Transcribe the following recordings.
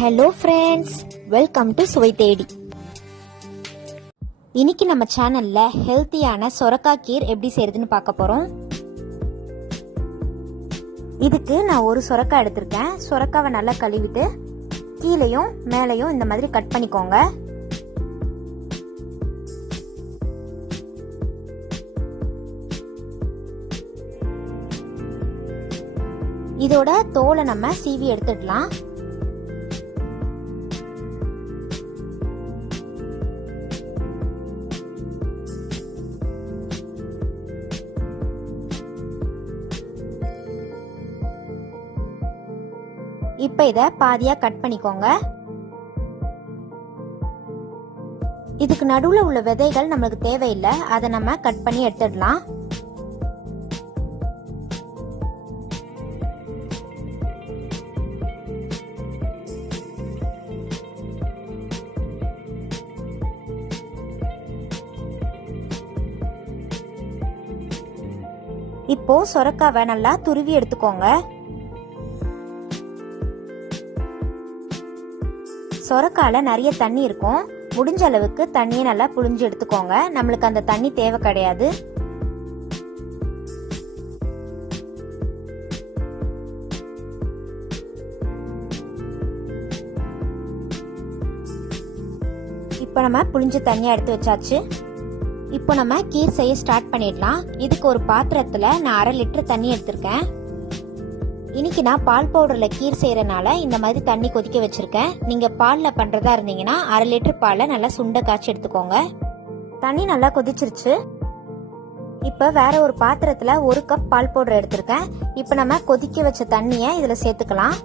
Hello friends, welcome to சுவை தேடி. இன்னைக்கு நம்ம சேனல்ல ஹெல்த்தியான சொரக்காய் கீர் எப்படி செய்யறதுன்னு பார்க்க போறோம். இதுக்கு நான் ஒரு சொரக்காய் எடுத்திருக்கேன். சொரக்காவை நல்லா கழுவிட்டு கீழையும் மேலையும் இந்த மாதிரி கட் பண்ணிக்கோங்க. இதோட தோலை நம்ம சீவி எடுத்துடலாம். இப்ப இத பாதியா கட் பண்ணிக்கோங்க. இதுக்கு நடுவுல உள்ள விதைகள் நமக்கு தேவையில்லை, அதை நம்ம கட் பண்ணி எடுத்துடலாம். இப்போ சொரக்காவை நல்லா துருவி எடுத்துக்கோங்க. சொரக்கால நிறைய தண்ணி இருக்கும். முடிஞ்ச அளவுக்கு தண்ணியை நல்லா புழிஞ்சு எடுத்துக்கோங்க. நம்மளுக்கு அந்த தண்ணி தேவை கிடையாது. இப்போ நம்ம புழிஞ்ச தண்ணியை எடுத்து வச்சாச்சு. இப்போ நம்ம கீர் செய்ய ஸ்டார்ட் பண்ணிடலாம். இதுக்கு ஒரு பாத்திரத்துல நான் 1/2 லிட்டர் தண்ணி எடுத்திருக்கேன். இன்னைக்கு நான் பால் பவுடர்ல கீர் செய்யறதுனால இந்த மாதிரி தண்ணி கொதிக்க வச்சிருக்கேன். நீங்க பால்ல பண்றதா இருந்தீங்கன்னா 1/2 லிட்டர் பாலை நல்லா சுண்ட காய்ச்சி எடுத்துக்கோங்க. தண்ணி நல்லா கொதிச்சிருச்சு. இப்ப வேற ஒரு பாத்திரத்துல 1 கப் பால் பவுடர் எடுத்திருக்கேன். இப்ப நம்ம கொதிக்க வச்ச தண்ணிய இதுல சேர்த்துக்கலாம்.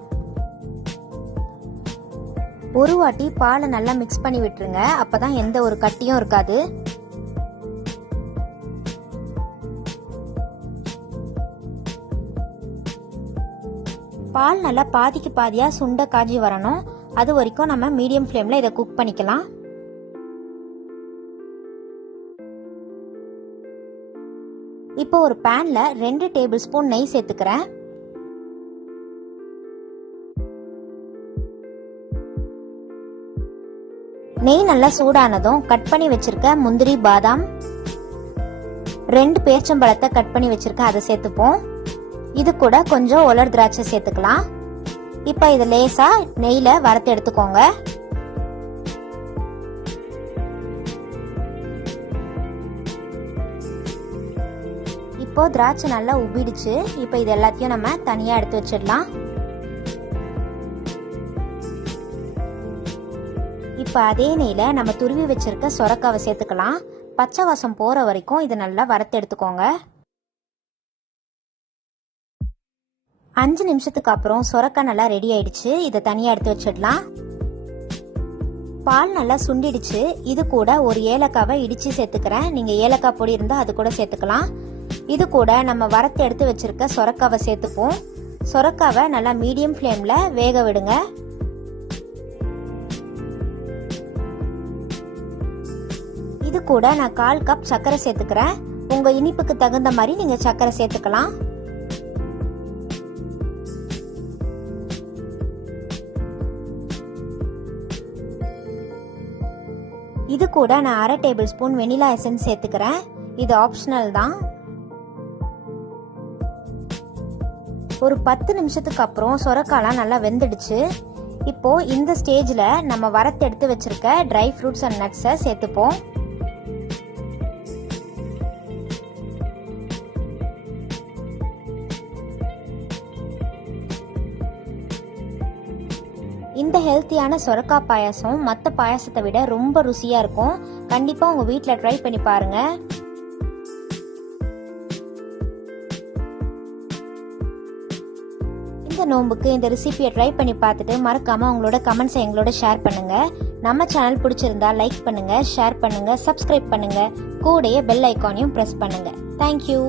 ஒரு வாட்டி பாலை நல்லா மிக்ஸ் பண்ணி விட்டுருங்க. அப்பதான் எந்த ஒரு கட்டியும் இருக்காது. பால் நல்லா பாதிக்கு பாதியா சுண்ட காய்ச்சி வரணும். அது வரைக்கும் நம்ம மீடியம் ஃப்ளேம்ல இதை குக் பண்ணிக்கலாம். இப்போ ஒரு பேன்ல 2 டேபிள் ஸ்பூன் நெய் சேர்த்துக்கிறேன். நெய் நல்லா சூடானதும் கட் பண்ணி வச்சிருக்க முந்திரி, பாதாம், 2 பேரிச்சம்பழத்தை கட் பண்ணி வச்சிருக்க அதை சேர்த்துப்போம். இது கூட கொஞ்சம் உலர் திராட்சை சேர்த்துக்கலாம். இப்ப இதை லேசா நெய்ல வறுத்து எடுத்துக்கோங்க. இப்போ திராட்சை நல்லா உப்பிடுச்சு. இப்ப இது எல்லாத்தையும் நம்ம தனியா எடுத்து வச்சிடலாம். இப்ப அதே நெய்ல நம்ம துருவி வச்சிருக்க சொரக்காவை சேர்த்துக்கலாம். பச்சை வாசம் போற வரைக்கும் இதை நல்லா வறுத்து எடுத்துக்கோங்க. 5 நிமிஷத்துக்கு அப்புறம் சொரக்காய் நல்லா ரெடி ஆயிடுச்சு. இதை தனியா எடுத்து வச்சிடலாம். பால் நல்லா சுண்டிடுச்சு. இது கூட ஒரு ஏலக்காவை இடிச்சு சேர்த்துக்கிறேன். நீங்க ஏலக்காய் பொடி இருந்தா அது கூட சேர்த்துக்கலாம். இது கூட நம்ம வறுத்து எடுத்து வச்சிருக்க சொரக்காவை சேர்த்துப்போம். சொரக்காவை நல்லா மீடியம் ஃப்ளேம்ல வேக விடுங்க. இது கூட நான் 1/4 கப் சர்க்கரை சேர்த்துக்கிறேன். உங்க இனிப்புக்கு தகுந்த மாதிரி நீங்க சர்க்கரை சேர்த்துக்கலாம். இது கூட நான் 1/2 டேபிள் ஸ்பூன் வெனிலா எசன்ஸ் சேர்த்துக்கிறேன். இது ஆப்ஷனல் தான். ஒரு 10 நிமிஷத்துக்கு அப்புறம் சொரக்காலாம் நல்லா வெந்துடுச்சு. இப்போ இந்த ஸ்டேஜ்ல நம்ம வறுத்து எடுத்து வச்சிருக்க ட்ரை ஃப்ரூட்ஸ் அண்ட் நட்ஸை சேர்த்துப்போம். இந்த ஹெல்த்தியான சொரக்காய் பாயாசம் மற்ற பாயாசத்தை விட ரொம்ப ருசியா இருக்கும். கண்டிப்பா உங்க வீட்ல ட்ரை பண்ணி பாருங்க. இந்த நோம்புக்கு இந்த ரெசிபியை ட்ரை பண்ணி பார்த்துட்டு மறக்காம உங்களோட கமெண்ட்ஸை எங்களோட ஷேர் பண்ணுங்க. நம்ம சேனல் பிடிச்சிருந்தா லைக் பண்ணுங்க, ஷேர் பண்ணுங்க, சப்ஸ்கிரைப் பண்ணுங்க. கூடயே பெல் ஐகானையும் பிரஸ் பண்ணுங்க. தேங்க்யூ.